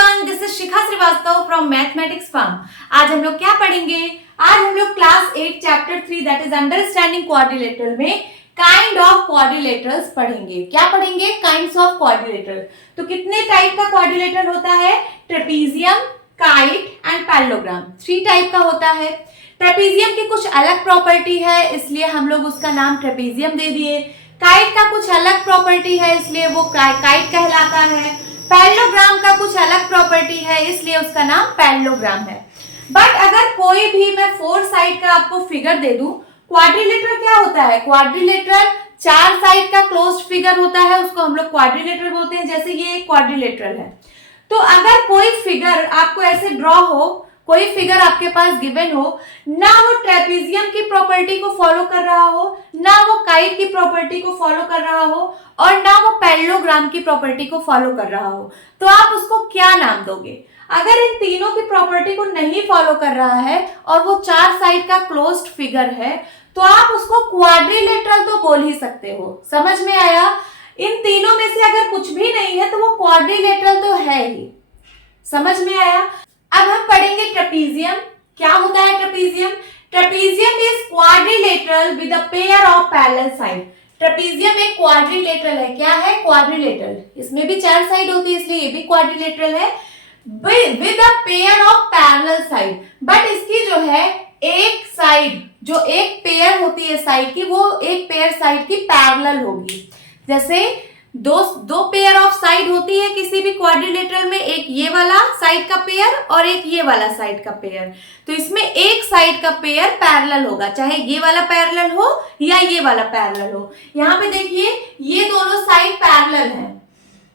Everyone, this is Shikha Srivastava from mathematics firm. आज हम लोग क्या पढ़ेंगे? आज हम लोग class 8 chapter 3 that is understanding quadrilateral में काइंड ऑफ क्वाड्रिलेटरल्स पढ़ेंगे। क्या पढ़ेंगे? Kinds of quadrilateral. तो कितने टाइप का क्वाड्रिलेटरल होता है? Trapezium, kite and parallelogram. 3 type का होता है। ट्रेपीजियम की कुछ अलग प्रॉपर्टी है, इसलिए हम लोग उसका नाम ट्रेपीजियम दे दिए। काइट का कुछ अलग प्रॉपर्टी है, इसलिए वो काइट कहलाता है। पैरेललोग्राम का कुछ अलग प्रॉपर्टी है, इसलिए उसका नाम पैरेललोग्राम है। बट अगर कोई भी मैं 4 साइड का आपको फिगर दे दूं, क्वाड्रिलेटरल क्या होता है? क्वाड्रिलेटरल 4 साइड का क्लोज्ड फिगर होता है, उसको हम लोग क्वाड्रिलेटरल बोलते हैं। जैसे ये एक क्वाड्रिलेटरल है, तो अगर कोई फिगर आपको ऐसे ड्रॉ हो, कोई फिगर आपके पास गिवन हो, ना वो ट्रेपीजियम की प्रॉपर्टी को फॉलो कर रहा हो, ना वो काइट की प्रॉपर्टी को फॉलो कर रहा हो, और ना वो पैरेललोग्राम की प्रॉपर्टी को फॉलो कर रहा हो, तो आप उसको क्या नाम दोगे? अगर इन तीनों की प्रॉपर्टी को नहीं फॉलो कर रहा है और वो 4 साइड का क्लोज्ड फिगर है, तो आप उसको क्वाड्रिलेटरल तो बोल ही सकते हो। समझ में आया? इन तीनों में से अगर कुछ भी नहीं है तो वो क्वाड्रिलेटरल तो है ही। समझ में आया? अब हम पढ़ेंगे ट्रेपीजियम। क्या होता है trapezium? Trapezium is quadrilateral with a pair of parallel side. Trapezium एक क्वाड्रिलेटरल है। क्या है? क्वाड्रिलेटरल। इसमें भी 4 साइड होती है, इसलिए ये भी क्वाड्रिलेटरल है with a pair of parallel side. But इसकी जो है एक साइड, जो एक पेयर होती है साइड की, वो एक पेयर साइड की पैरेलल होगी। जैसे दो पेयर ऑफ साइड होती है किसी भी क्वाड्रिलेटरल में, एक ये वाला साइड का पेयर और एक ये वाला साइड का पेयर। तो इसमें एक साइड का पेयर पैरेलल होगा, चाहे ये वाला पैरेलल हो या ये वाला पैरेलल हो। यहाँ पे देखिए ये दोनों साइड पैरेलल हैं,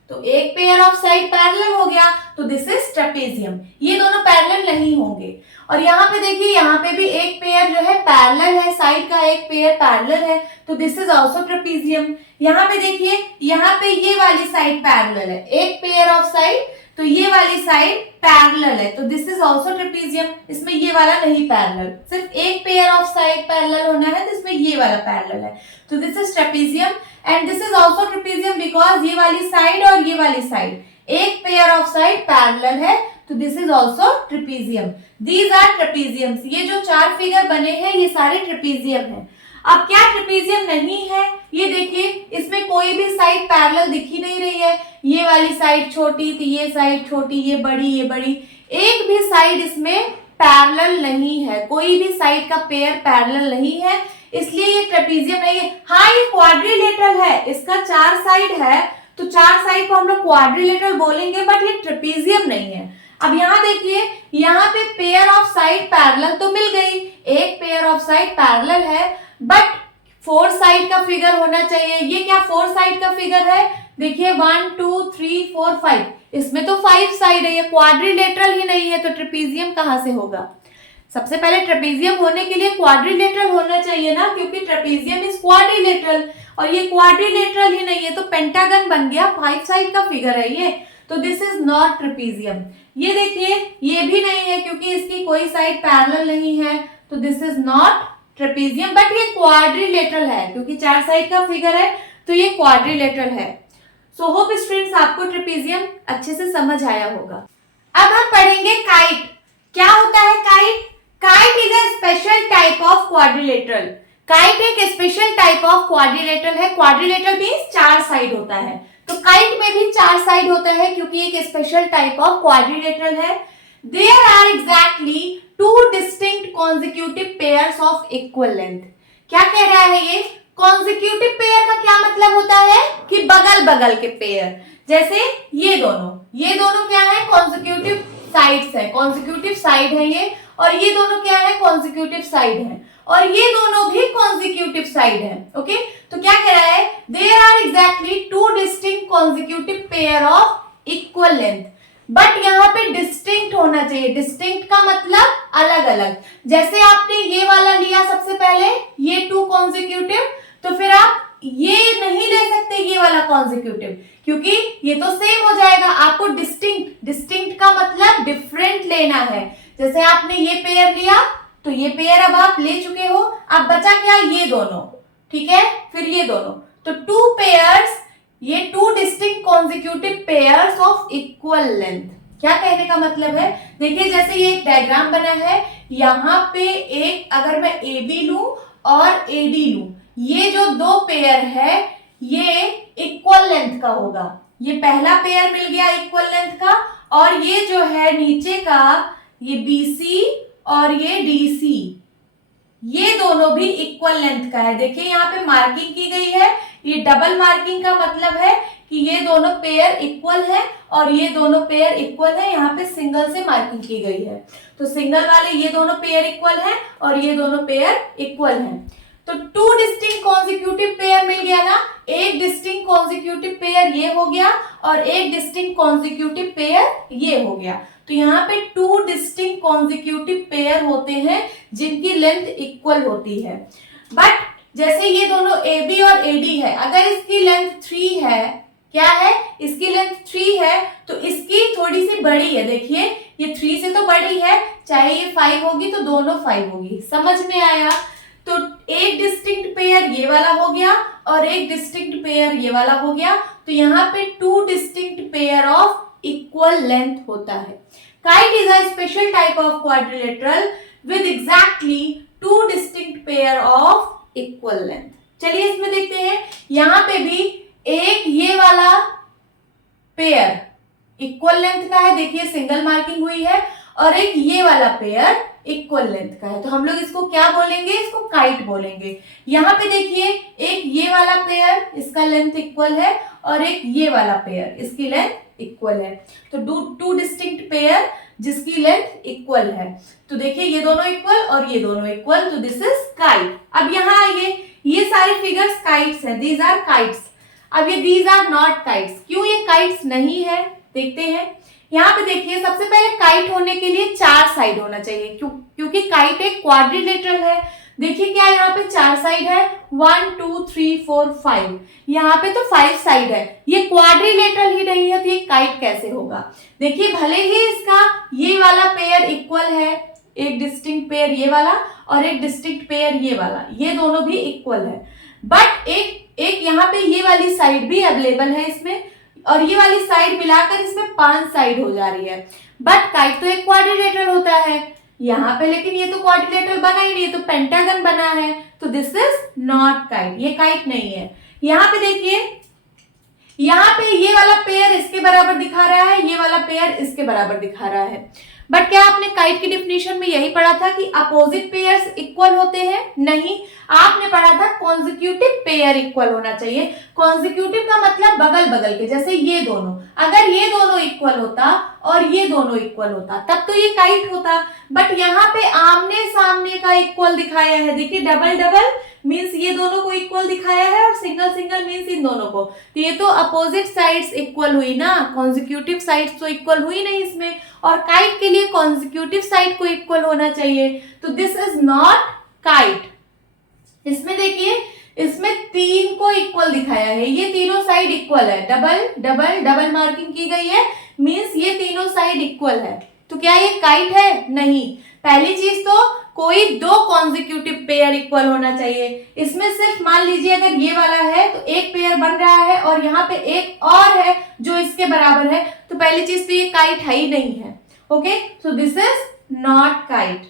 तो एक पेयर ऑफ साइड पैरेलल हो गया, तो दिस इज ट्रेपीजियम। ये दोनों पैरेलल नहीं होंगे। और यहाँ पे देखिए, यहाँ पे भी एक पेयर जो है पैरेलल है, साइड का एक पेयर पैरेलल है, तो दिस इज आल्सो ट्रेपीजियम। यहाँ पे देखिए, यहाँ पे ये वाली साइड पैरेलल है, एक पेयर ऑफ साइड, तो ये वाली साइड पैरेलल है, तो दिस इज आल्सो ट्रेपीजियम। इसमें ये वाला नहीं पैरेलल, सिर्फ एक पेयर ऑफ साइड पैरेलल होना है, तो इसमें ये वाला पैरेलल है, तो this is trapezium. And this is also trapezium because ये वाली साइड और ये वाली साइड एक पेयर ऑफ साइड पैरेलल है, तो this is also trapezium. These are trapeziums. ये जो 4 फिगर बने हैं ये सारे ट्रेपीजियम हैं। अब क्या ट्रेपीजियम नहीं है? ये देखिए, इसमें कोई भी साइड पैरेलल दिख ही नहीं रही है। ये वाली साइड छोटी थी, ये साइड छोटी, ये बड़ी, ये बड़ी, एक भी साइड इसमें पैरेलल नहीं है, कोई भी साइड का पेयर पैरेलल नहीं है, इसलिए ये ट्रेपीजियम नहीं है। हाँ, ये क्वाड्रिलेटरल है, इसका 4 साइड है, तो 4 साइड को हम लोग क्वाड्रिलेटरल बोलेंगे, बट ये ट्रेपीजियम नहीं है। अब यहाँ देखिए, यहाँ पे पेयर ऑफ साइड पैरेलल तो मिल गई, एक पेयर ऑफ साइड पैरेलल है, बट 4 साइड का फिगर होना चाहिए। ये क्या 4 साइड का फिगर है? देखिए 1 2 3 4 5, इसमें तो 5 साइड है, ये क्वाड्रिलेटरल ही नहीं है, तो ट्रेपीजियम कहाँ से होगा? सबसे पहले ट्रेपीजियम होने के लिए क्वाड्रिलेटरल होना चाहिए ना, क्योंकि ट्रेपीजियम इज क्वाड्रिलेटरल, और ये क्वाड्रिलेटरल ही नहीं है, तो पेंटागन बन गया, 5 साइड का फिगर है ये, तो दिस इज नॉट ट्रेपीजियम। ये देखिए, ये भी नहीं है क्योंकि इसकी कोई साइड पैरेलल नहीं है, तो this is not trapezium. But ये क्वाड्रिलेटरल है, क्योंकि 4 साइड का फिगर है, तो ये क्वाड्रिलेटरल है। सो होप स्टूडेंट्स आपको ट्रेपीजियम अच्छे से समझ आया होगा। अब हम पढ़ेंगे काइट। क्या होता है kite? Kite is a special type of quadrilateral. Kite एक स्पेशल टाइप ऑफ क्वाड्रिलेटरल है। क्वाड्रिलेटरल मींस 4 साइड होता है, तो काइट में भी 4 साइड होता है, क्योंकि एक स्पेशल टाइप ऑफ क्वाड्रिलेटरल है। There are exactly 2 distinct consecutive pairs of equal length. क्या कह रहा है ये? कॉन्जिक्यूटिव पेयर का क्या मतलब होता है? कि बगल बगल के पेयर। जैसे ये दोनों क्या है? कॉन्जिक्यूटिव साइड्स है, कॉन्जिक्यूटिव साइड है ये, और ये दोनों क्या है? कॉन्जिक्यूटिव साइड है, और ये दोनों भी कॉन्जिक्यूटिव साइड है। ओके, तो क्या कह रहा है? There are exactly 2 distinct consecutive pair of equal length. But यहाँ पे डिस्टिंक्ट होना चाहिए। डिस्टिंक्ट का मतलब अलग अलग। जैसे आपने ये वाला लिया सबसे पहले, ये 2 कॉन्जिक्यूटिव, तो फिर आप ये नहीं ले सकते ये वाला कॉन्जिक्यूटिव, क्योंकि ये तो सेम हो जाएगा। आपको डिस्टिंक्ट का मतलब डिफरेंट लेना है। जैसे आपने ये पेयर लिया, तो ये पेयर अब आप ले चुके हो, अब बचा क्या? ये दोनों, ठीक है, फिर ये दोनों, तो 2 पेयर्स, ये 2 distinct consecutive pairs of equal length. क्या कहने का मतलब है, देखिए जैसे ये एक डायग्राम बना है, यहाँ पे एक अगर मैं ए बी लू और ए डी लू, ये जो दो पेयर है ये इक्वल लेंथ का होगा। ये पहला पेयर मिल गया इक्वल लेंथ का, और ये जो है नीचे का ये BC और ये DC, ये दोनों भी इक्वल लेंथ का है। देखिए यहाँ पे मार्किंग की गई है, ये डबल मार्किंग का मतलब है कि ये दोनों पेयर इक्वल है और ये दोनों पेयर इक्वल है। यहाँ पे सिंगल से मार्किंग की गई है, तो सिंगल वाले ये दोनों पेयर इक्वल है और ये दोनों पेयर इक्वल है। तो टू डिस्टिंक्ट कॉन्जिक्यूटिव पेयर मिल गया ना, एक डिस्टिंक्ट कॉन्जिक्यूटिव पेयर ये हो गया और एक डिस्टिंक्ट कॉन्जिक्यूटिव पेयर ये हो गया। तो यहाँ पे टू डिस्टिंक्ट कॉन्जिक्यूटिव पेयर होते हैं जिनकी लेंथ इक्वल होती है। बट जैसे ये दोनों AB और AD है, अगर इसकी लेंथ 3 है, क्या है, इसकी लेंथ 3 है तो इसकी थोड़ी सी बड़ी है। देखिए ये 3 से तो बड़ी है, चाहे ये 5 होगी तो दोनों 5 होगी। समझ में आया? तो एक डिस्टिंक्ट पेयर ये वाला हो गया और एक डिस्टिंक्ट पेयर ये वाला हो गया। तो यहाँ पे two distinct pair of equal length होता है। Kite is a special type of quadrilateral with exactly two distinct pair of equal length. चलिए इसमें देखते हैं, यहाँ पे भी एक ये वाला पेयर इक्वल लेंथ का है, देखिए सिंगल मार्किंग हुई है, और एक ये वाला पेयर इक्वल लेंथ का है। तो हम लोग इसको क्या बोलेंगे, इसको काइट बोलेंगे। यहाँ पे देखिए एक ये वाला पेयर इसका लेंथ इक्वल है और एक ये वाला पेयर इसकी लेंथ इक्वल है। तो टू डिस्टिंक्ट पेयर जिसकी लेंथ इक्वल है। तो देखिए ये दोनों इक्वल और ये दोनों इक्वल, तो दिस इज काइट। अब यहाँ आइए, ये सारे फिगर्स काइट्स हैं, दीज आर काइट्स। अब ये दीज आर नॉट काइट्स, क्यों ये काइट्स नहीं है, देखते हैं। यहाँ पे देखिए सबसे पहले काइट होने के लिए 4 साइड होना चाहिए, क्योंकि काइट एक क्वाड्रिलेटरल है। देखिए क्या यहाँ पे 4 साइड है, 1 2 3 4 5, यहाँ पे तो 5 साइड है। ये क्वाड्रिलेटरल ही नहीं है तो ये काइट कैसे होगा। देखिए भले ही इसका ये वाला पेयर इक्वल है, एक डिस्टिंक्ट पेयर ये वाला और एक डिस्टिंक्ट पेयर ये वाला, ये दोनों भी इक्वल है, बट एक यहाँ पे ये वाली साइड भी अवेलेबल है इसमें, और ये वाली साइड मिलाकर इसमें 5 साइड हो जा रही है। बट काइट तो एक क्वाड्रिलेटरल होता है यहाँ पे, लेकिन ये तो क्वाड्रिलेटरल बना ही नहीं, तो पेंटागन बना है, तो दिस इज नॉट काइट, ये काइट नहीं है। यहाँ पे देखिए, यहाँ पे ये वाला पेयर इसके बराबर दिखा रहा है, ये वाला पेयर इसके बराबर दिखा रहा है। बट क्या आपने काइट की डिफिनेशन में यही पढ़ा था कि अपोजिट पेयर्स इक्वल होते हैं? नहीं, आपने पढ़ा था कॉन्जिक्यूटिव पेयर इक्वल होना चाहिए। कॉन्जिक्यूटिव का मतलब बगल बगल के, जैसे ये दोनों, अगर ये दोनों इक्वल होता और ये दोनों इक्वल होता तब तो ये काइट होता। बट यहाँ पे आमने सामने का इक्वल दिखाया है, देखिए डबल डबल मीन्स ये दोनों को इक्वल दिखाया है और सिंगल सिंगल मीन्स इन दोनों को, तो ये तो अपोजिट साइड्स इक्वल हुई ना, कॉन्जिक्यूटिव साइड्स तो इक्वल हुई नहीं इसमें, और काइट के लिए कॉन्जिक्यूटिव साइड को इक्वल होना चाहिए, तो दिस इज नॉट काइट। इसमें देखिए, इसमें 3 को इक्वल दिखाया है, ये तीनों साइड इक्वल है, डबल डबल डबल मार्किंग की गई है, मीन्स ये तीनों साइड इक्वल है। तो क्या ये काइट है? नहीं। पहली चीज तो कोई 2 कॉन्जिक्यूटिव पेयर इक्वल होना चाहिए। इसमें सिर्फ मान लीजिए अगर ये वाला है तो एक पेयर बन रहा है और यहाँ पे एक और है जो इसके बराबर है, तो पहली चीज तो ये काइट है ही नहीं है। Okay, so this is not kite.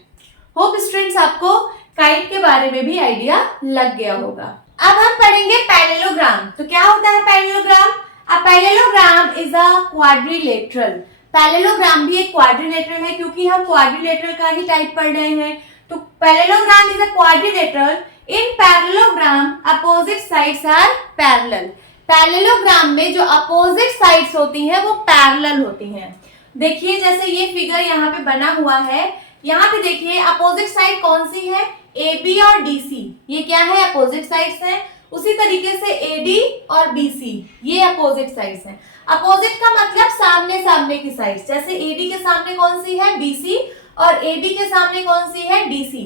Hope students आपको काइट के बारे में भी आइडिया लग गया होगा। अब हम पढ़ेंगे पैरेललोग्राम। तो क्या होता है parallelogram? A parallelogram is a quadrilateral. Parallelogram भी एक क्वाड्रिलेटरल है, क्योंकि हम क्वाड्रिलेटरल का ही टाइप पढ़ रहे हैं। तो parallelogram is a quadrilateral. In parallelogram opposite sides are parallel. Parallelogram में जो अपोजिट साइड्स होती हैं वो पैरेलल होती हैं। देखिए जैसे ये फिगर यहाँ पे बना हुआ है, यहाँ पे देखिए अपोजिट साइड कौन सी है, AB और DC, ये क्या है, अपोजिट साइड्स हैं। उसी तरीके से AD और BC, ये अपोजिट साइड्स हैं। अपोजिट का मतलब सामने सामने की साइड्स, जैसे AD के सामने कौन सी है, BC, और AB के सामने कौन सी है, DC,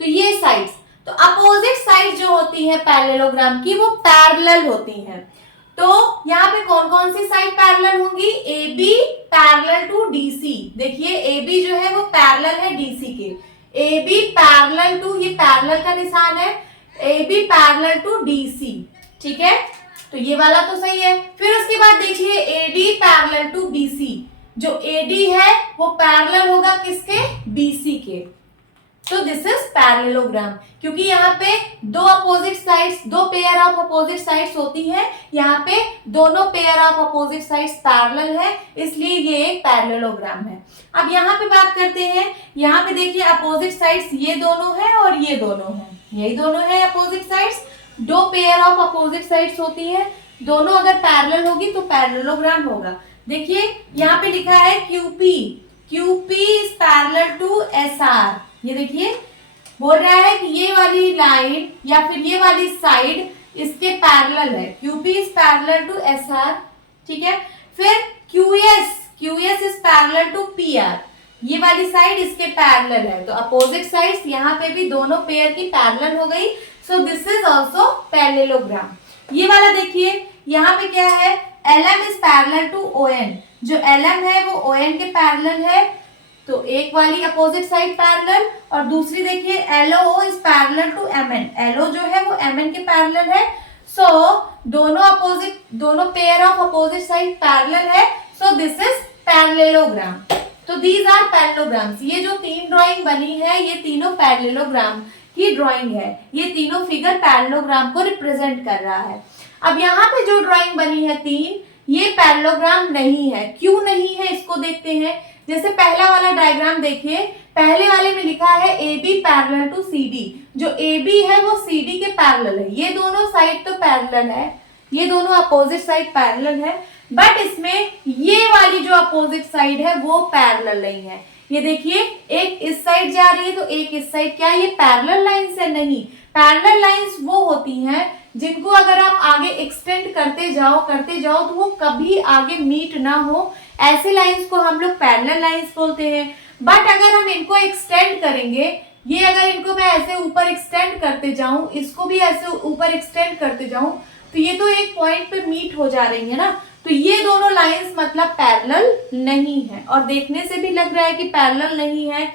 तो ये साइड्स। तो अपोजिट साइड जो होती है पैरेललोग्राम की वो पैरेलल होती हैं। तो यहाँ पे कौन कौन सी साइड पैरेलल होंगी, AB पैरेलल टू DC, देखिए AB जो है वो पैरेलल है DC के, AB पैरेलल टू, ये पैरेलल का निशान है, AB पैरेलल टू DC, ठीक है, तो ये वाला तो सही है। फिर उसके बाद देखिए AD पैरेलल टू BC, जो एडी है वो पैरेलल होगा किसके, बीसी के। तो दिस इज पैरेललोग्राम, क्योंकि यहाँ पे दो अपोजिट साइड्स, दो पेयर ऑफ अपोजिट साइड्स होती हैं, यहाँ पे दोनों pair of opposite sides parallel है, इसलिए ये एक पैरेललोग्राम है। अब यहाँ पे बात करते हैं, यहाँ पे देखिए अपोजिट साइड्स ये दोनों है और ये दोनों है, यही दोनों है अपोजिट साइड्स, दो पेयर ऑफ अपोजिट साइड्स होती है, दोनों अगर पैरेलल होगी तो पैरेललोग्राम होगा। देखिए यहाँ पे लिखा है QP, QP is parallel to SR. ये देखिए बोल रहा है कि ये वाली लाइन या फिर ये वाली साइड इसके पैरेलल है, QP is parallel to SR, ठीक है। फिर QS, QS is parallel to PR, ये वाली साइड इसके पैरेलल है, तो अपोजिट साइड्स यहाँ पे भी दोनों पेयर की पैरेलल हो गई, so this is also parallelogram. ये वाला देखिए यहाँ पे क्या है, LM is parallel to ON, जो LM है वो ON के पैरेलल है, तो एक वाली अपोजिट साइड पैरेलल, और दूसरी देखिए LO is parallel to MN, LO जो है वो MN के पैरेलल है, सो दोनों अपोजिट, दोनों pair of opposite side parallel है, सो दिस इज पैरेललोग्राम। तो दीज आर पैरेललोग्राम्स। ये जो तीन ड्राइंग बनी है ये तीनों पैरेललोग्राम की ड्राइंग है, ये तीनों फिगर पैरेललोग्राम को रिप्रेजेंट कर रहा है। अब यहाँ पे जो ड्राइंग बनी है तीन, ये पैरेललोग्राम नहीं है, क्यों नहीं है इसको देखते हैं। जैसे पहला वाला डायग्राम देखिए, पहले वाले में लिखा है AB पैरेलल टू CD, जो AB है वो CD के पैरेलल है, ये दोनों साइड तो पैरेलल है, ये दोनों अपोजिट साइड पैरेलल है, बट इसमें ये वाली जो अपोजिट साइड है वो पैरेलल नहीं है। ये देखिए एक इस साइड जा रही है तो एक इस साइड, क्या ये पैरेलल लाइंस है? नहीं, पैरेलल लाइंस वो होती हैं जिनको अगर आप आगे एक्सटेंड करते जाओ तो वो कभी आगे मीट ना हो, ऐसे लाइंस को हम लोग पैरेलल लाइंस बोलते हैं। बट अगर हम इनको एक्सटेंड करेंगे, ये अगर इनको मैं ऐसे ऊपर एक्सटेंड करते जाऊं, इसको भी ऐसे ऊपर एक्सटेंड करते जाऊं, तो ये तो एक पॉइंट पे मीट हो जा रही है ना, तो ये दोनों लाइंस मतलब पैरेलल नहीं है, और देखने से भी लग रहा है कि पैरेलल नहीं है,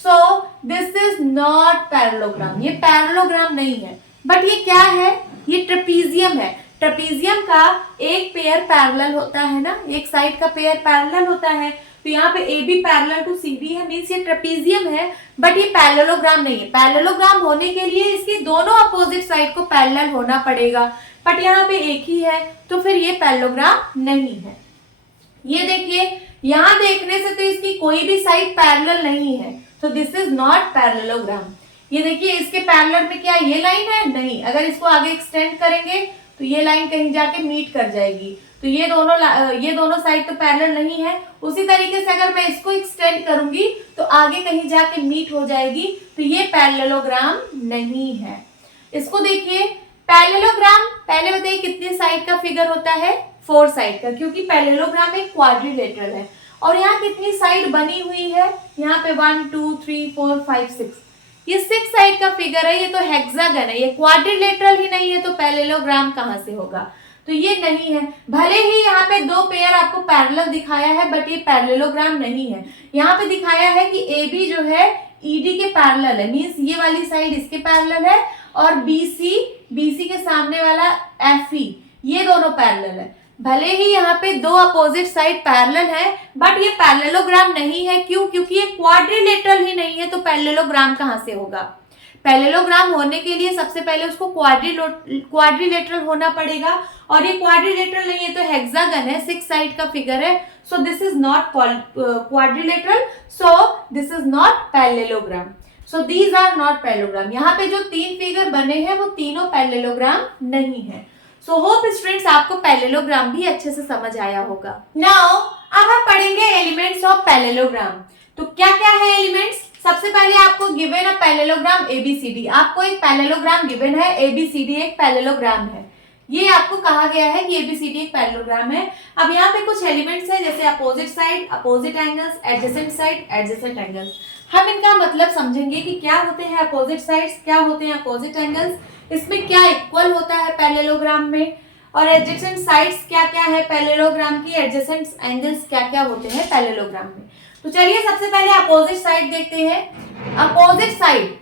so this is not parallelogram, ये पैरेललोग्राम नहीं है। बट ये क्या है? ये ट्रेपीजियम है। ट्रेपीजियम का एक पेयर पैरेलल होता है ना, एक साइड का पेयर पैरेलल होता है, तो यहाँ पे AB पैरेलल टू CD है, मीन्स ये ट्रेपीजियम है, बट ये पैरेललोग्राम नहीं है। पैरेललोग्राम होने के लिए इसके दोनों अपोजिट साइड को पैरेलल होना पड़ेगा, बट यहाँ पे एक ही है, तो फिर ये पैरेललोग्राम नहीं है। ये देखिए यहाँ देखने से तो इसकी कोई भी साइड पैरेलल नहीं है, तो दिस इज नॉट पैरेललोग्राम। ये देखिए इसके पैरेलल में क्या ये लाइन है? नहीं, अगर इसको आगे एक्सटेंड करेंगे तो ये लाइन कहीं जाके मीट कर जाएगी, तो ये दोनों साइड तो पैरेलल नहीं है। उसी तरीके से अगर मैं इसको एक्सटेंड करूंगी तो आगे कहीं जाके मीट हो जाएगी, तो ये पैरेललोग्राम नहीं है। इसको देखिए पैरेललोग्राम, पहले बताइए कितने साइड का फिगर होता है? 4 साइड का, क्योंकि पैरेललोग्राम एक क्वाड्रिलेटरल है। और यहाँ कितनी साइड बनी हुई है? यहाँ पे 1 2 3 4 5 6, ये 6 साइड का फिगर है, ये तो हेक्सागन है, ये क्वाड्रिलेटरल ही नहीं है, तो पैरेललोग्राम कहाँ से होगा? तो ये नहीं है। भले ही यहाँ पे दो पेयर आपको पैरेलल दिखाया है, बट ये पैरेललोग्राम नहीं है। यहाँ पे दिखाया है कि AB जो है ED के पैरेलल है, मीन्स ये वाली साइड इसके पैरेलल है, और BC के सामने वाला FE, ये दोनों पैरेलल है। भले ही यहाँ पे दो अपोजिट साइड पैरेलल है, बट ये पैरेललोग्राम नहीं है। क्यों? क्योंकि ये क्वाड्रिलेटरल ही नहीं है, तो पैरेललोग्राम कहाँ से होगा? पैरेललोग्राम होने के लिए सबसे पहले उसको क्वाड्रिलेटरल होना पड़ेगा, और ये क्वाड्रिलेटरल नहीं है तो हेक्सागन है, 6 साइड का फिगर है, so this is not quadrilateral, so this is not parallelogram, so these are not parallelogram. यहाँ पे जो 3 फिगर बने हैं वो तीनों पैरेललोग्राम नहीं है। सो होप स्टूडेंट्स आपको पैरेललोग्राम भी अच्छे से समझ आया होगा। नाउ अब हम पढ़ेंगे एलिमेंट्स ऑफ पैरेललोग्राम। तो क्या क्या है एलिमेंट्स? सबसे पहले आपको गिवन है पैरेललोग्राम ABCD, आपको एक पैरेललोग्राम गिवन है, ABCD एक पैरेललोग्राम है, ये आपको कहा गया है कि ABCD एक पैरेललोग्राम है। अब यहाँ पे कुछ एलिमेंट्स है, जैसे opposite side, opposite angles, adjacent side, adjacent angles. हम इनका मतलब समझेंगे कि क्या होते हैं अपोजिट साइड्स, क्या होते हैं अपोजिट एंगल्स, इसमें क्या इक्वल होता है पैरेललोग्राम में, और एडजेसेंट साइड्स क्या क्या है पैरेललोग्राम की, एडजेसेंट एंगल्स क्या क्या होते हैं पैरेललोग्राम में। तो चलिए सबसे पहले अपोजिट साइड देखते हैं। अपोजिट साइड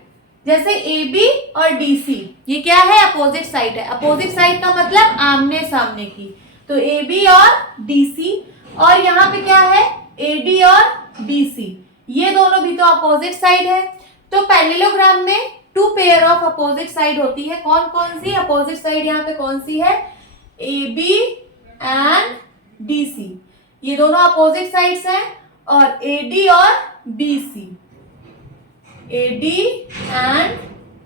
जैसे AB और DC, ये क्या है? अपोजिट साइड है। अपोजिट साइड का मतलब आमने सामने की, तो AB और DC, और यहाँ पे क्या है? AD और BC, ये दोनों भी तो अपोजिट साइड है। तो पैरेललोग्राम में two pair of opposite side होती है। कौन कौन सी अपोजिट साइड यहाँ पे कौन सी है? AB एंड BC, ये दोनों अपोजिट साइड्स हैं। और AD और BC, AD एंड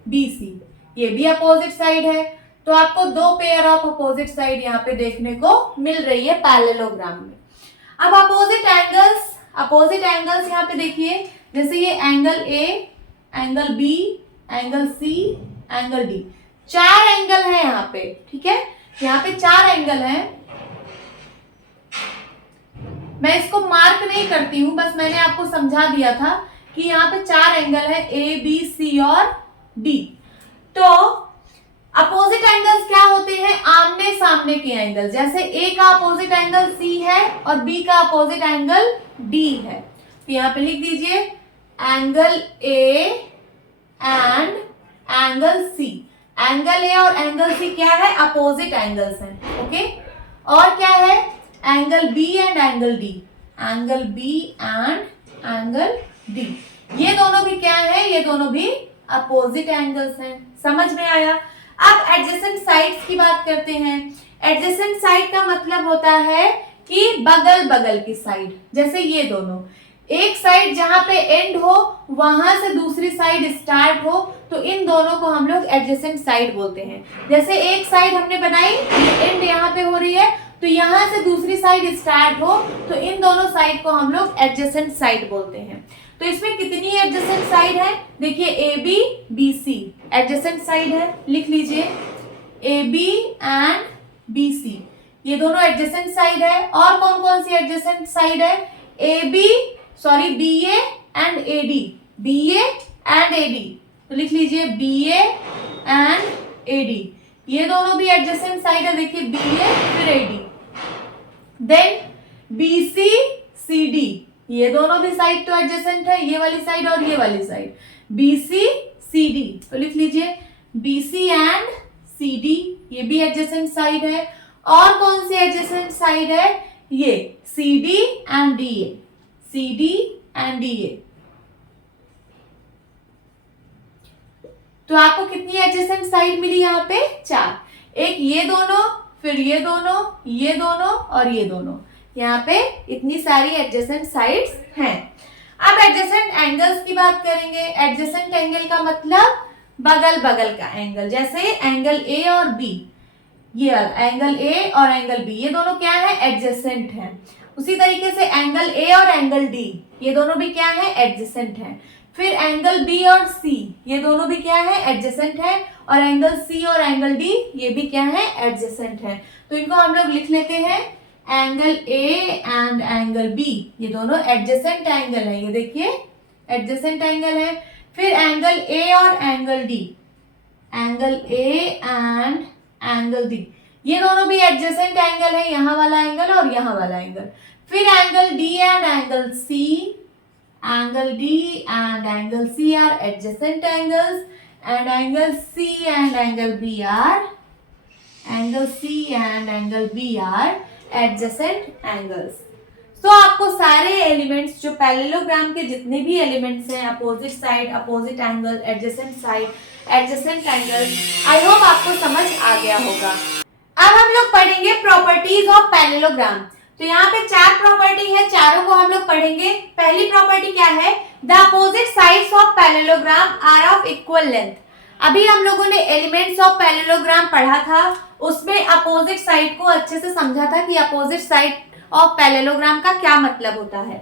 BC, ये भी अपोजिट साइड है। तो आपको दो पेयर ऑफ अपोजिट साइड यहाँ पे देखने को मिल रही है पैरेललोग्राम में। अब अपोजिट एंगल्स यहाँ पे देखिए, जैसे ये angle A, angle B, angle C, angle D, चार एंगल है यहाँ पे, ठीक है, यहाँ पे चार एंगल हैं। मैं इसको मार्क नहीं करती हूं, बस मैंने आपको समझा दिया था कि यहाँ पे चार एंगल है, A, B, C और D। तो अपोजिट एंगल्स क्या होते हैं? आमने सामने के एंगल। जैसे A का अपोजिट एंगल C है और B का अपोजिट एंगल D है। तो यहाँ पे लिख दीजिए angle A and angle C। Angle A और एंगल C क्या है? अपोजिट एंगल्स हैं, ओके। और क्या है? Angle B and angle D, angle B and angle D, ये दोनों भी क्या है? ये दोनों भी अपोजिट एंगल्स हैं। समझ में आया? अब एडजेसेंट साइड्स की बात करते हैं। एडजेसेंट साइड का मतलब होता है कि बगल बगल की साइड। जैसे ये दोनों, एक साइड जहां पे एंड हो वहां से दूसरी साइड स्टार्ट हो, तो इन दोनों को हम लोग एडजेसेंट साइड बोलते हैं। जैसे एक साइड हमने बनाई, एंड यहाँ पे हो रही है, तो यहां से दूसरी साइड स्टार्ट हो, तो इन दोनों साइड को हम लोग एडजेसेंट साइड बोलते हैं। तो इसमें कितनी एडजेसेंट साइड है? देखिए AB BC एडजेसेंट साइड है, लिख लीजिए AB एंड BC, ये दोनों एडजेसेंट साइड है। और कौन कौन सी एडजेसेंट साइड है? BA and AD, BA and AD, तो लिख लीजिए BA एंड AD, ये दोनों भी एडजेसेंट साइड है। देखिए BA फिर AD। देन BC CD, ये दोनों भी साइड तो एडजेसेंट है, ये वाली साइड और ये वाली साइड, BC CD, तो लिख लीजिए BC एंड CD, ये भी एडजेसेंट साइड है। और कौन सी एडजेसेंट साइड है? ये CD and DA, CD and DA। तो आपको कितनी एडजेसेंट साइड मिली यहाँ पे? चार। एक ये दोनों, फिर ये दोनों, ये दोनों और ये दोनों, यहाँ पे इतनी सारी एडजेसेंट साइड्स हैं। अब एडजेसेंट एंगल्स की बात करेंगे। एडजेसेंट एंगल का मतलब बगल बगल का एंगल। जैसे एंगल A और B, ये एंगल A और एंगल B, ये दोनों क्या है? एडजेसेंट हैं। उसी तरीके से एंगल A और एंगल D, ये दोनों भी क्या है? एडजेसेंट हैं। फिर एंगल B और C, ये दोनों भी क्या है? एडजेसेंट है। और एंगल C और एंगल D, ये भी क्या है? एडजेसेंट है। तो इनको हम लोग लिख लेते हैं angle A and angle B, ये दोनों एडजेसेंट एंगल है। ये देखिए एडजेसेंट एंगल है। फिर एंगल A और angle D, angle A and angle D, ये दोनों भी एडजेसेंट एंगल है, यहाँ वाला एंगल और यहाँ वाला एंगल। फिर angle D and angle C, angle D and angle C are adjacent angles, and angle C and angle B are adjacent angles. तो आपको सारे एलिमेंट्स जो पैरेललोग्राम के जितने भी एलिमेंट्स हैं, opposite side, opposite angle, adjacent side, adjacent angle, I hope आपको समझ आ गया होगा। अब हम लोग पढ़ेंगे प्रॉपर्टीज ऑफ पैरेललोग्राम। तो यहाँ पे चार प्रॉपर्टी है, चारों को हम लोग पढ़ेंगे। पहली प्रॉपर्टी क्या है? The opposite sides of parallelogram are of equal length. अभी हम लोगों ने एलिमेंट्स ऑफ पैरेललोग्राम पढ़ा था, उसमें अपोजिट साइड को अच्छे से समझा था कि अपोजिट साइड ऑफ पैरेललोग्राम का क्या मतलब होता है।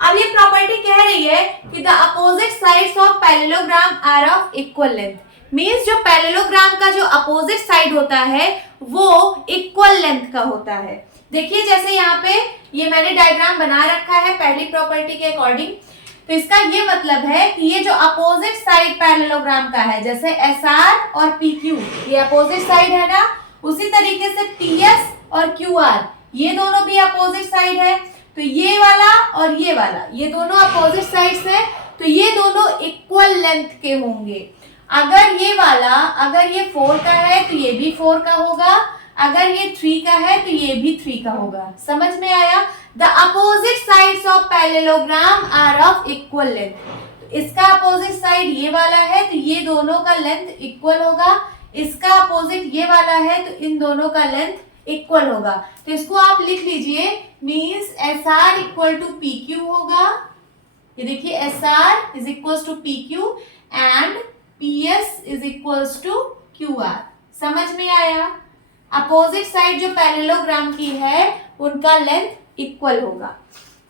अब ये प्रॉपर्टी कह रही है कि the opposite sides of parallelogram are of equal length, means जो पैरेललोग्राम का जो अपोजिट साइड होता है वो इक्वल लेंथ का होता है। देखिए जैसे यहाँ पे ये मैंने डायग्राम बना रखा है पहली प्रॉपर्टी के अकॉर्डिंग। तो इसका ये मतलब है कि ये जो अपोजिट साइड पैरेललोग्राम का है, जैसे SR और PQ ये अपोजिट साइड है ना, उसी तरीके से PS और QR ये दोनों भी अपोजिट साइड है। तो ये वाला और ये वाला, ये दोनों अपोजिट साइड्स है, तो ये दोनों इक्वल लेंथ के होंगे। अगर ये वाला, अगर ये 4 का है तो ये भी 4 का होगा, अगर ये 3 का है तो ये भी 3 का होगा। समझ में आया? The opposite sides of parallelogram are of equal length. इसका अपोजिट साइड ये वाला है तो ये दोनों का लेंथ इक्वल होगा, इसका अपोजिट ये वाला है तो इन दोनों का लेंथ इक्वल होगा। तो इसको आप लिख लीजिए, means S R equal to P Q होगा। ये देखिए S R is equal to P Q and P S is equal to Q R. समझ में आया? अपोजिट साइड जो पैरेललोग्राम की है उनका लेंथ इक्वल होगा।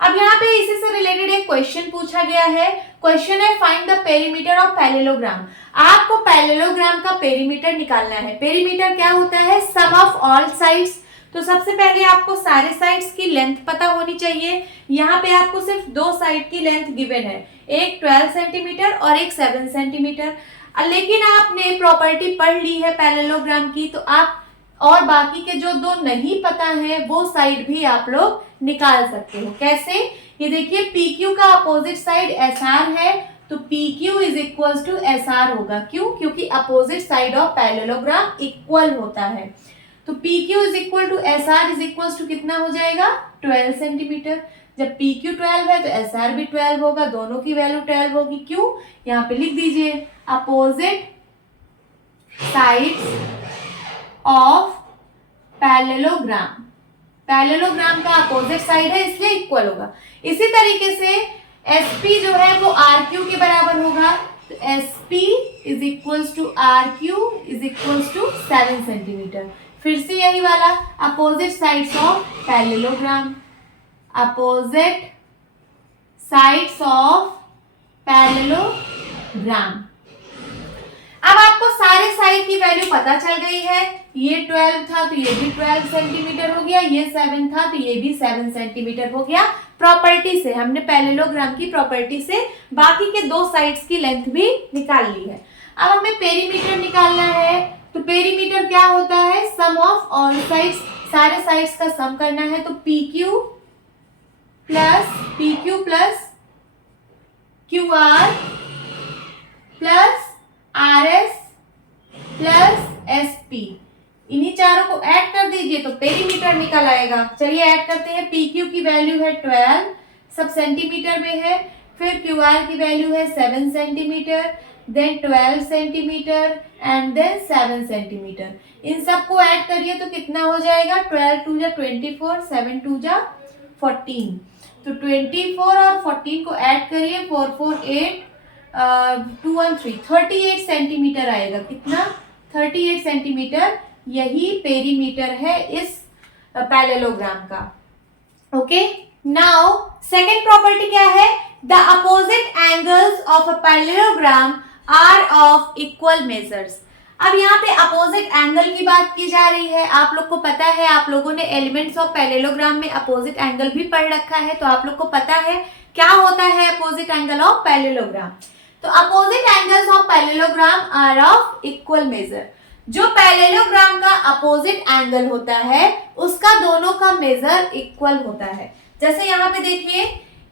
अब यहाँ पे इसी से रिलेटेड एक क्वेश्चन पूछा गया है। क्वेश्चन है find the perimeter of parallelogram. आपको पैरेललोग्राम का पेरीमीटर निकालना है। पेरीमीटर क्या होता है? सम ऑफ ऑल साइड्स। तो सबसे पहले आपको सारे साइड्स की लेंथ पता होनी चाहिए। यहाँ पे आपको सिर्फ दो साइड की लेंथ गिवन है, एक 12 सेंटीमीटर और एक 7 सेंटीमीटर। लेकिन आपने प्रॉपर्टी पढ़ ली है पैरेललोग्राम की, तो आप और बाकी के जो दो नहीं पता है वो साइड भी आप लोग निकाल सकते हो। कैसे? ये देखिए PQ का अपोजिट साइड SR है तो PQ is equal to SR होगा। क्यों? क्योंकि opposite side of parallelogram equal होता है। तो PQ is equal to SR is equal to कितना हो जाएगा? 12 सेंटीमीटर। जब PQ 12 है तो SR भी 12 होगा, दोनों की वैल्यू 12 होगी। क्यों? यहाँ पे लिख दीजिए opposite sides of parallelogram. Parallelogram का अपोजिट साइड है इसलिए इक्वल होगा। इसी तरीके से SP जो है वो RQ के बराबर होगा। तो SP is equal to RQ is equal to 7 centimetre. फिर से यही वाला opposite sides of parallelogram, opposite sides of parallelogram. अब आपको सारे साइड की वैल्यू पता चल गई है। ये 12 था तो ये भी 12 सेंटीमीटर हो गया, ये 7 था तो ये भी 7 सेंटीमीटर हो गया। प्रॉपर्टी से हमने पैरेललोग्राम की प्रॉपर्टी से बाकी के दो साइड्स की लेंथ भी निकाल ली है। अब हमें पेरीमीटर निकालना है। तो पेरीमीटर क्या होता है? सम ऑफ ऑल साइड्स। सारे साइड्स का सम करना है। तो PQ plus QR plus RS plus SP, इन्हीं चारों को ऐड कर दीजिए तो पेरीमीटर निकल आएगा। चलिए ऐड करते हैं। PQ की वैल्यू है 12, सब सेंटीमीटर में है। फिर QR की वैल्यू है 7 centimetre, then 12 centimetre and then 7 centimetre. इन सबको ऐड करिए तो कितना हो जाएगा? 12 2 जा 24, 7 2 जा 14। तो 24 और 14 को ऐड करिए, 4 4 8 2 1 3, 38 सेंटीमीटर आएगा। कितना? 38 सेंटीमीटर। यही पेरीमीटर है इस पैरेललोग्राम का। ओके, नाउ सेकेंड प्रॉपर्टी क्या है? The opposite angles of a parallelogram are of equal measures. अब यहाँ पे अपोजिट एंगल की बात की जा रही है। आप लोग को पता है, आप लोगों ने एलिमेंट्स ऑफ पैरेललोग्राम में अपोजिट एंगल भी पढ़ रखा है, तो आप लोग को पता है क्या होता है अपोजिट एंगल ऑफ पैरेललोग्राम। तो opposite angles of parallelogram are of equal measure. जो पैरेललोग्राम का अपोजिट एंगल होता है उसका दोनों का मेजर इक्वल होता है। जैसे यहाँ पे देखिए,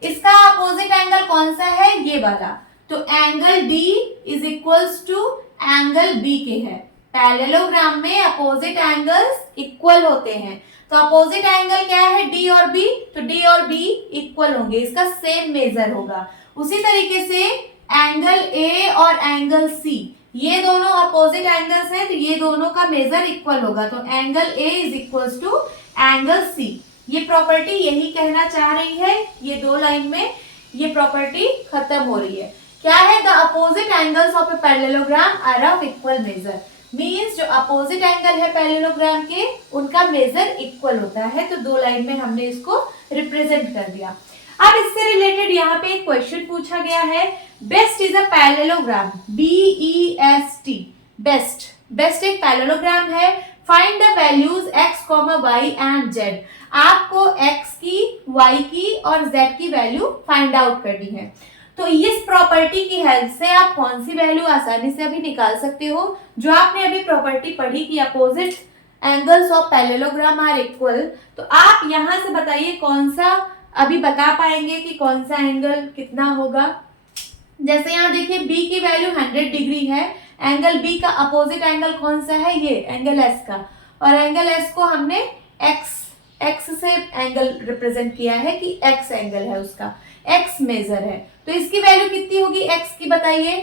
इसका अपोजिट एंगल कौन सा है? ये वाला। तो angle D is equals to angle B के है। पैरेललोग्राम में अपोजिट एंगल्स इक्वल होते हैं। तो अपोजिट एंगल क्या है? D और B। तो D और B इक्वल होंगे, इसका सेम मेजर होगा। उसी तरीके से एंगल A और एंगल C, ये दोनों अपोजिट एंगल्स हैं तो ये दोनों का मेजर इक्वल होगा। तो angle A is equals to angle C। ये प्रॉपर्टी यही कहना चाह रही है। ये दो लाइन में ये प्रॉपर्टी खत्म हो रही है। क्या है? The opposite angles of a parallelogram are of equal measure. Means जो अपोजिट एंगल है पैरेललोग्राम के उनका मेजर इक्वल होता है। तो दो लाइन में हमने इसको रिप्रेजेंट कर दिया। अब इससे रिलेटेड यहाँ पे एक क्वेश्चन पूछा गया है। Best is a parallelogram, BEST, best. Best एक पैरेललोग्राम है। Find the values x, y and z। आपको x की, y की और z की वैल्यू फाइंड आउट करनी है। तो इस प्रॉपर्टी की हेल्प से आप कौन सी वैल्यू आसानी से अभी निकाल सकते हो? जो आपने अभी प्रॉपर्टी पढ़ी कि opposite angles of parallelogram are equal. तो आप यहाँ से बताइए कौन सा अभी बता पाएंगे कि कौन सा एंगल कितना होगा। जैसे यहाँ देखिए B की वैल्यू 100 डिग्री है। एंगल B का अपोजिट एंगल कौन सा है? ये एंगल S का। और एंगल S को हमने एक्स से एंगल रिप्रेजेंट किया है कि एक्स एंगल है उसका, एक्स मेजर है, तो इसकी वैल्यू कितनी होगी एक्स की बताइए।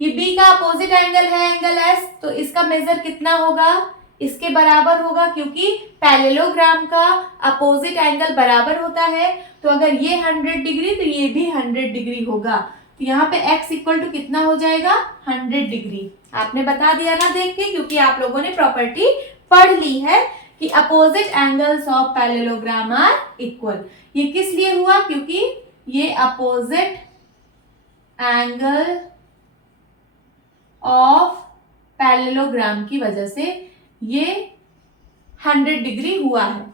ये बी का अपोजिट एंगल है एंगल एस, तो इसका मेजर कितना होगा, इसके बराबर होगा, क्योंकि पैरेललोग्राम का अपोजिट एंगल बराबर होता है। तो अगर ये 100 डिग्री तो ये भी 100 डिग्री होगा। तो यहाँ पे x इक्वल टू कितना हो जाएगा 100 डिग्री। आपने बता दिया ना देख के, क्योंकि आप लोगों ने प्रॉपर्टी पढ़ ली है कि opposite angles of parallelogram are equal. ये किस लिए हुआ, क्योंकि ये अपोजिट एंगल ऑफ पैरेललोग्राम की वजह से ये 100 डिग्री हुआ है।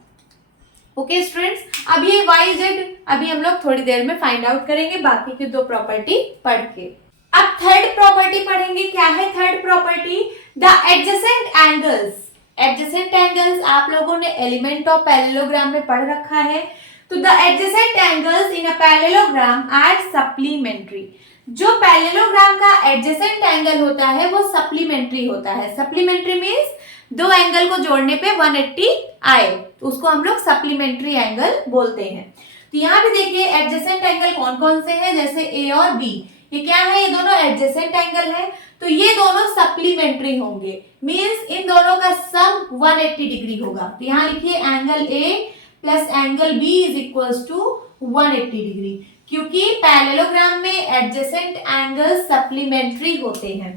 ओके स्टूडेंट्स, अब ये वाई जेड अभी हम लोग थोड़ी देर में फाइंड आउट करेंगे बाकी की दो प्रॉपर्टी पढ़ के। अब थर्ड प्रॉपर्टी पढ़ेंगे। क्या है third property, the adjacent angles. Adjacent angles आप लोगों ने एलिमेंट ऑफ पैरेललोग्राम में पढ़ रखा है। तो the adjacent angles in a parallelogram are supplementary. जो पैरेललोग्राम का एडजेसेंट एंगल होता है वो सप्लीमेंट्री होता है। सप्लीमेंट्री मींस दो एंगल को जोड़ने पे 180 आए, तो उसको हम लोग सप्लीमेंट्री एंगल बोलते हैं। तो यहाँ पे देखिए एडजेसेंट एंगल कौन कौन से हैं, जैसे ए और बी, ये क्या है, ये दोनों एडजेसेंट एंगल है, तो ये दोनों सप्लीमेंट्री होंगे, मींस इन दोनों का सम 180 डिग्री होगा। तो यहाँ लिखिए angle A plus angle B is equals to 180 degree, क्योंकि पैरेललोग्राम में एडजेसेंट एंगल सप्लीमेंट्री होते हैं।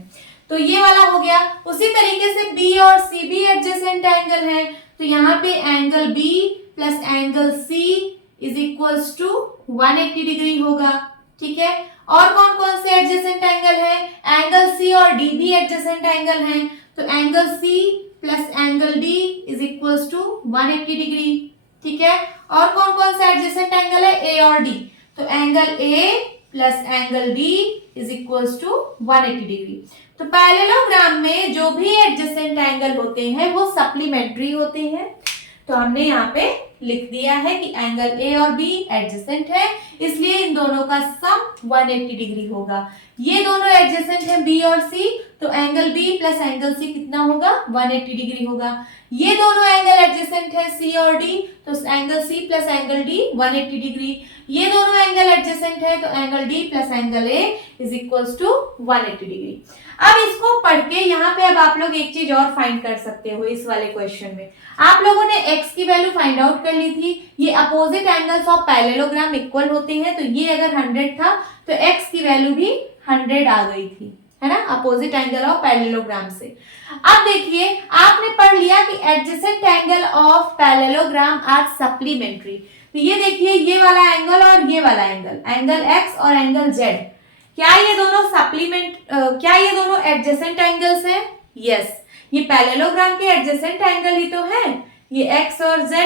तो ये वाला हो गया। उसी तरीके से बी और सी भी एडजेसेंट एंगल है, तो यहाँ पे angle B plus angle C is equals to 180 degree होगा। ठीक है, और कौन कौन से एडजेसेंट एंगल है, एंगल सी और डी भी एडजेसेंट एंगल हैं, तो angle C plus angle D is equals to 180 degree. ठीक है, और कौन कौन सा एडजेसेंट एंगल है, ए और डी, तो angle A plus angle D is equals to 180 degree. तो पैरेललोग्राम में जो भी एडजेसेंट एंगल होते हैं वो सप्लीमेंट्री होते हैं। तो हमने यहाँ पे लिख दिया है कि एंगल ए और बी एडजेसेंट है, इसलिए इन दोनों का सम 180 डिग्री होगा। ये दोनों एडजेसेंट है बी और सी, तो angle B plus angle C कितना होगा 180 डिग्री होगा। ये दोनों एंगल एडजेसेंट है सी और डी, तो angle C plus angle D 180 degree. ये दोनों एंगल एडजेसेंट है, तो angle D plus angle A is equals to 180 degree. अब इसको पढ़ के यहाँ पे अब आप लोग एक चीज और फाइंड कर सकते हो। इस वाले क्वेश्चन में आप लोगों ने x की वैल्यू फाइंड आउट कर ली थी। ये opposite angles of parallelogram equal होते हैं, तो ये अगर 100 था तो x की वैल्यू भी 100 आ गई थी, है ना, अपोजिट एंगल ऑफ पैरेललोग्राम से। अब देखिए आपने पढ़ लिया कि adjacent angle of parallelogram are supplementary. तो ये देखिए ये वाला एंगल और ये वाला एंगल, एंगल x और एंगल z, क्या ये दोनों एडजेसेंट एंगल्स हैं? यस, ये पैरेललोग्राम के एडजेसेंट एंगल ही तो हैं, ये x और z,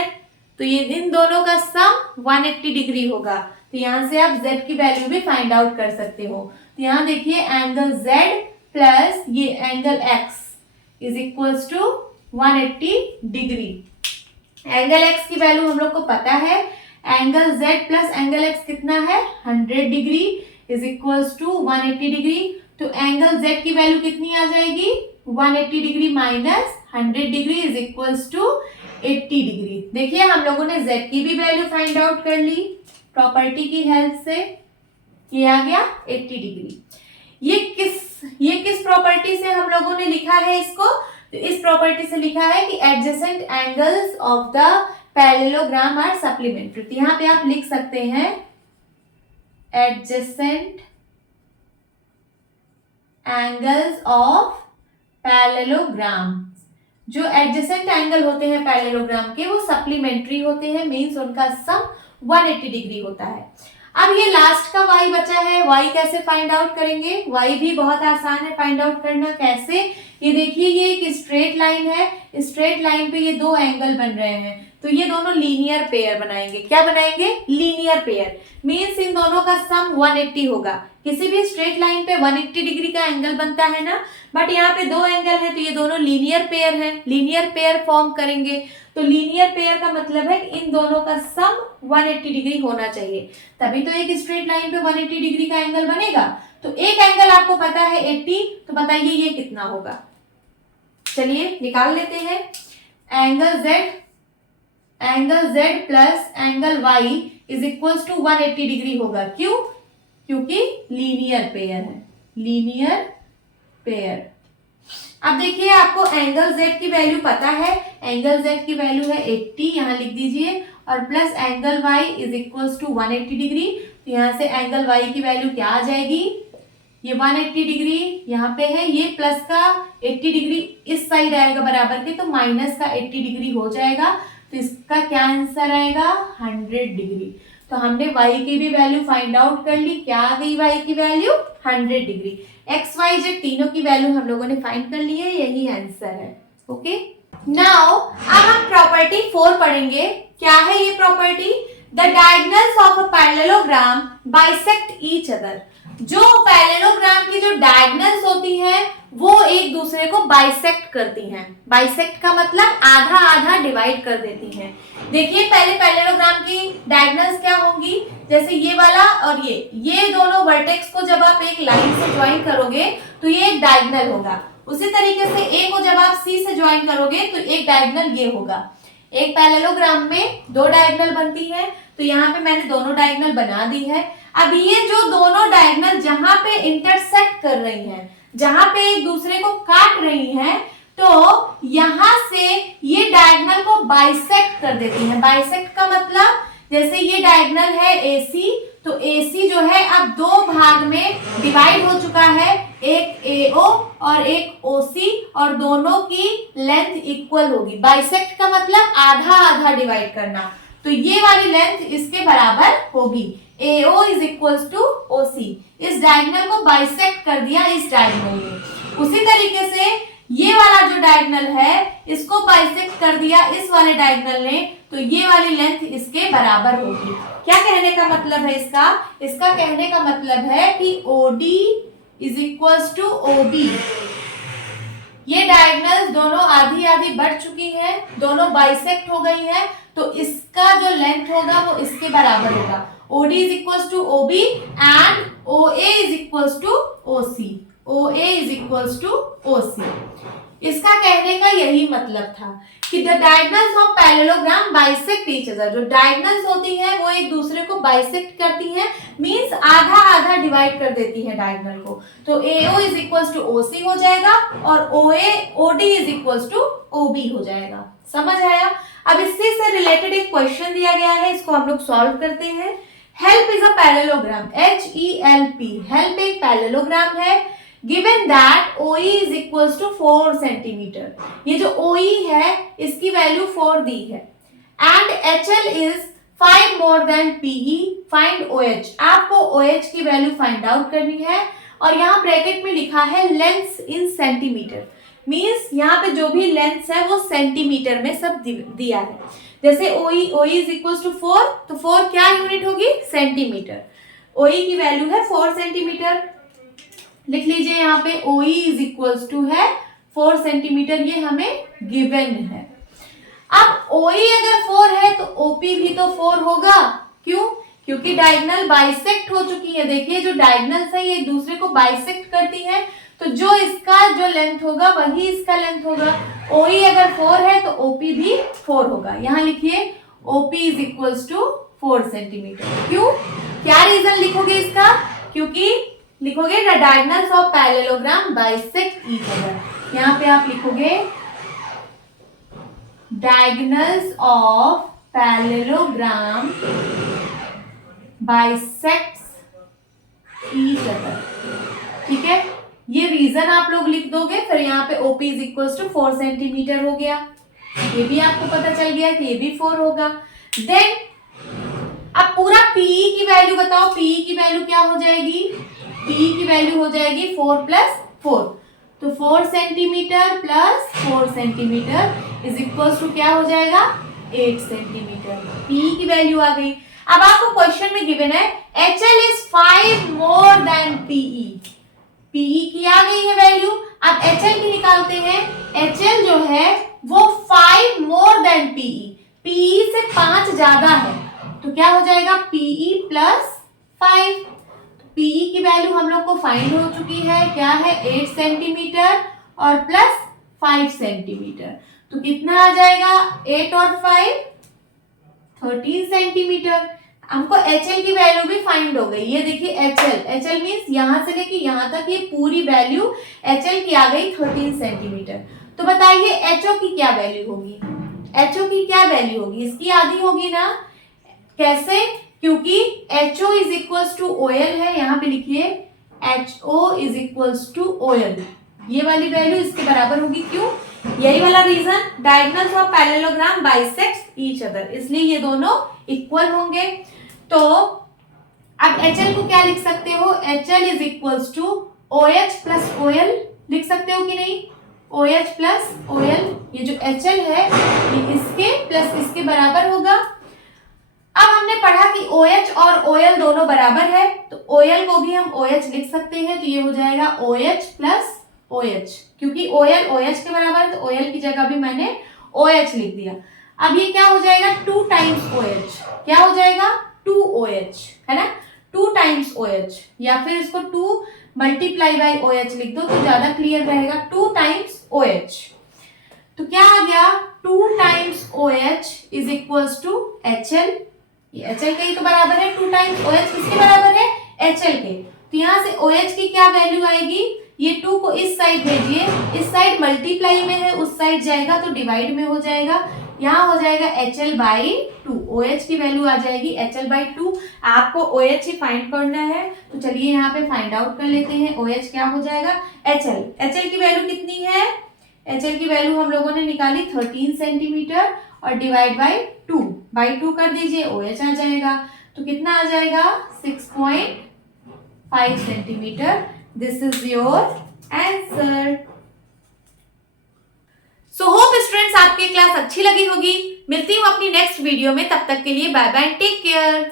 तो ये इन दोनों का सम 180 डिग्री होगा। तो यहाँ से आप z की वैल्यू भी फाइंड आउट कर सकते हो। तो यहाँ देखिए एंगल z प्लस ये angle x is equals to 180 degree. Angle x की वैल्यू हम लोग को पता है, angle z plus angle x कितना है 100 degree is equals to 180 degree. तो एंगल z की वैल्यू कितनी आ जाएगी 180 degree minus 100 degree is equals to 80 degree. देखिए हम लोगों ने z की भी वैल्यू फाइंड आउट कर ली प्रॉपर्टी की हेल्प से, ये आ गया 80 डिग्री। ये किस प्रॉपर्टी से हम लोगों ने लिखा है इसको, तो इस प्रॉपर्टी से लिखा है कि adjacent angles of the parallelogram are supplementary. तो यहाँ पे आप लिख सकते हैं एडजेसेंट एंगल्स ऑफ पैरेललोग्राम। जो एडजेसेंट एंगल होते हैं पैरेललोग्राम के वो सप्लीमेंट्री होते हैं, मींस उनका सम 180 डिग्री होता है। अब ये लास्ट का y बचा है, y कैसे फाइंड आउट करेंगे, y भी बहुत आसान है फाइंड आउट करना। कैसे, ये देखिए ये एक स्ट्रेट लाइन है, स्ट्रेट लाइन पे ये दो एंगल बन रहे हैं, तो ये दोनों लीनियर पेयर बनाएंगे। क्या बनाएंगे, लीनियर पेयर, मींस इन दोनों का सम 180 होगा। किसी भी स्ट्रेट लाइन पे 180 डिग्री का एंगल बनता है ना, बट यहाँ पे दो एंगल है तो ये दोनों लीनियर पेयर है, लीनियर पेयर फॉर्म करेंगे। तो लीनियर पेयर का मतलब है इन दोनों का सम 180 डिग्री होना चाहिए, तभी तो एक स्ट्रेट लाइन पे 180 डिग्री का एंगल बनेगा। तो एक एंगल आपको पता है 80, तो बताइए ये कितना होगा। चलिए निकाल लेते हैं। Angle z angle Z plus angle Y is equal to 180 degree होगा। क्यों? क्योंकि लीनियर पेयर है, लीनियर पेयर। अब देखिए आपको एंगल Z की वैल्यू पता है, एंगल Z की वैल्यू है 80, यहाँ लिख दीजिए, और plus angle Y is equal to 180 degree. तो यहाँ से एंगल Y की वैल्यू क्या आ जाएगी, ये 180 डिग्री यहाँ पे है, ये प्लस का 80 डिग्री इस साइड आएगा बराबर के, तो माइनस का 80 डिग्री हो जाएगा। तो इसका क्या आंसर आएगा, 100 डिग्री। तो हमने y की भी वैल्यू फाइंड आउट कर ली। क्या आ गई y की value, 100 degree. x y z तीनों की वैल्यू हम लोगों ने फाइंड कर ली है, यही आंसर है। ओके, नाउ अब हम प्रॉपर्टी 4 पढ़ेंगे। क्या है ये property, the diagonals of a parallelogram bisect each other. जो पैरेललोग्राम की जो डायगोनल्स होती हैं वो एक दूसरे को बाइसेक्ट करती हैं। बाइसेक्ट का मतलब आधा आधा डिवाइड कर देती हैं। देखिए पहले पैरेललोग्राम की डायगोनल्स क्या होंगी, जैसे ये वाला और ये दोनों वर्टेक्स को जब आप एक लाइन से ज्वाइन करोगे तो ये एक डायगोनल होगा। उसी तरीके से ए को जब आप सी से ज्वाइन करोगे तो एक डायगोनल ये होगा। एक पैरेललोग्राम में दो डायगोनल बनती है, तो यहाँ पे मैंने दोनों डायगोनल बना दी है। अब ये जो दोनों डायगोनल जहां पे इंटरसेक्ट कर रही हैं, जहां पे एक दूसरे को काट रही हैं, तो यहां से ये डायगोनल को बाइसेक्ट कर देती हैं। बाइसेक्ट का मतलब जैसे ये डायगोनल है AC, तो AC जो है अब दो भाग में डिवाइड हो चुका है, एक AO और एक OC, और दोनों की लेंथ इक्वल होगी। बाइसेक्ट का मतलब आधा आधा डिवाइड करना, तो ये वाली लेंथ इसके बराबर होगी। AO is equal to OC। इस डायगोनल को बाइसेक्ट कर दिया इस डायगोनल ने। उसी तरीके से ये वाला जो डायगोनल है इसको बाइसेक्ट कर दिया इस वाले डायगोनल ने, तो ये वाली लेंथ इसके बराबर होगी। क्या कहने का मतलब है इसका, इसका कहने का मतलब है कि OD is equal to OB। ये डायगोनल्स दोनों आधी आधी बढ़ चुकी हैं, दोनों बाइसेक्ट हो गई हैं, तो इसका जो लेंथ होगा वो इसके बराबर होगा। OD is equals to OB and OA is equals to OC. OA is equals to OC. इसका कहने का यही मतलब था कि the diagonals of parallelogram bisect each other. जो डायगोनल्स होती हैं वो एक दूसरे को बाइसेक्ट करती हैं, मींस आधा आधा डिवाइड कर देती हैं डायगोनल को। तो AO is equals to OC हो जाएगा और OD is equals to OB हो जाएगा। समझ आया? अब इससे से रिलेटेड एक क्वेश्चन दिया गया है, इसको हम लोग सॉल्व करते हैं। Help is a parallelogram, HELP, help एक पैरेललोग्राम है। Given that OE is equals to 4 centimetre. ये जो OE है इसकी वैल्यू 4 दी है, and HL is 5 more than PE, find OH। आपको OH की वैल्यू फाइंड आउट करनी है, और यहाँ ब्रैकेट में लिखा है लेंथ इन सेंटीमीटर, मीन्स यहाँ पे जो भी लेंथ है वो सेंटीमीटर में सब दिया है। जैसे OE इज इक्वल टू 4, तो 4 क्या यूनिट होगी, सेंटीमीटर। OE की वैल्यू है 4 सेंटीमीटर, लिख लीजिए यहाँ पे OE इज इक्वल टू है 4 सेंटीमीटर, ये हमें गिवन है। अब OE अगर 4 है तो OP भी तो 4 होगा। क्यों? क्योंकि डायगोनल बाइसेक्ट हो चुकी है। देखिए जो डायगोनल्स है ये एक दूसरे को बाइसेक्ट करती है, तो जो इसका जो लेंथ होगा वही इसका लेंथ होगा। OE अगर 4 है तो OP भी 4 होगा। यहाँ लिखिए OP is equal to 4 centimetre. क्यों? क्या रीजन लिखोगे इसका? क्योंकि लिखोगे the diagonals of parallelogram bisect each other. यहाँ पे आप लिखोगे diagonals of parallelogram bisects each other. ठीक है, ये रीजन आप लोग लिख दोगे, फिर यहाँ पे OP is equal to 4 centimetre हो गया। ये भी आपको पता चल गया कि ये भी 4 होगा। देन अब पूरा PE की वैल्यू बताओ, PE की वैल्यू क्या हो जाएगी? PE की वैल्यू हो जाएगी 4 प्लस 4, तो 4 centimetre plus 4 centimetre is equal to क्या हो जाएगा, 8 सेंटीमीटर। PE की वैल्यू आ गई। अब आपको क्वेश्चन में गिवन है HL is 5 more than PE। PE की आ गई है वैल्यू, अब HL की निकालते हैं। HL जो है वो 5 मोर देन PE, PE से 5 ज्यादा है, तो क्या हो जाएगा PE प्लस 5। PE की वैल्यू हम लोग को फाइंड हो चुकी है, क्या है 8 सेंटीमीटर और प्लस 5 सेंटीमीटर, तो कितना आ जाएगा 8 और 5 13 सेंटीमीटर। हमको HL की वैल्यू भी फाइंड हो गई। ये देखिए HL मीन्स यहां से लेके यहां तक ये पूरी वैल्यू HL की आ गई 13 सेंटीमीटर। तो बताइए HO की क्या वैल्यू होगी? HO की क्या वैल्यू होगी? इसकी आधी होगी ना। कैसे? क्योंकि HO is equals to OL है, यहाँ पे लिखिए HO is equals to OL। ये वाली वैल्यू इसके बराबर होगी। क्यों? यही वाला reason, diagonals of parallelogram bisects each other, इसलिए ये दोनों इक्वल होंगे। तो अब HL को क्या लिख सकते हो? HL is equals to OH plus OL लिख सकते हो कि नहीं? OH प्लस OL, ये जो HL है ये इसके प्लस इसके बराबर होगा। अब हमने पढ़ा कि OH और OL दोनों बराबर है, तो OL को भी हम OH लिख सकते हैं, तो ये हो जाएगा OH प्लस OH। क्योंकि OL OH के बराबर है तो OL की जगह भी मैंने OH लिख दिया। अब ये क्या हो जाएगा? 2 टाइम्स OH। क्या हो जाएगा? 2OH, है ना? 2 टाइम्स OH, या फिर इसको 2 मल्टीप्लाई बाई OH लिख दो तो ज्यादा क्लियर रहेगा। 2 टाइम्स OH, तो क्या आ गया? 2 times OH is equals to HL। ये HL के ही तो बराबर है। 2 टाइम्स OH किसके बराबर है? HL के। तो यहाँ से OH की क्या वैल्यू आएगी? ये 2 को इस साइड भेजिए, इस साइड मल्टीप्लाई में है, उस साइड जाएगा तो डिवाइड में हो जाएगा। यहाँ हो जाएगा HL बाई 2। OH की वैल्यू आ जाएगी HL बाई 2। आपको OH ही फाइंड करना है, तो चलिए यहाँ पे फाइंड आउट कर लेते हैं। OH क्या हो जाएगा? HL की वैल्यू कितनी है? HL की वैल्यू हम लोगों ने निकाली 13 सेंटीमीटर और डिवाइड बाई 2 कर दीजिए, OH आ जाएगा। तो कितना आ जाएगा? 6.5 centimetre. This is your answer. So hope students आपकी क्लास अच्छी लगी होगी। मिलती हूँ अपनी नेक्स्ट वीडियो में, तब तक के लिए बाय बाय, टेक केयर।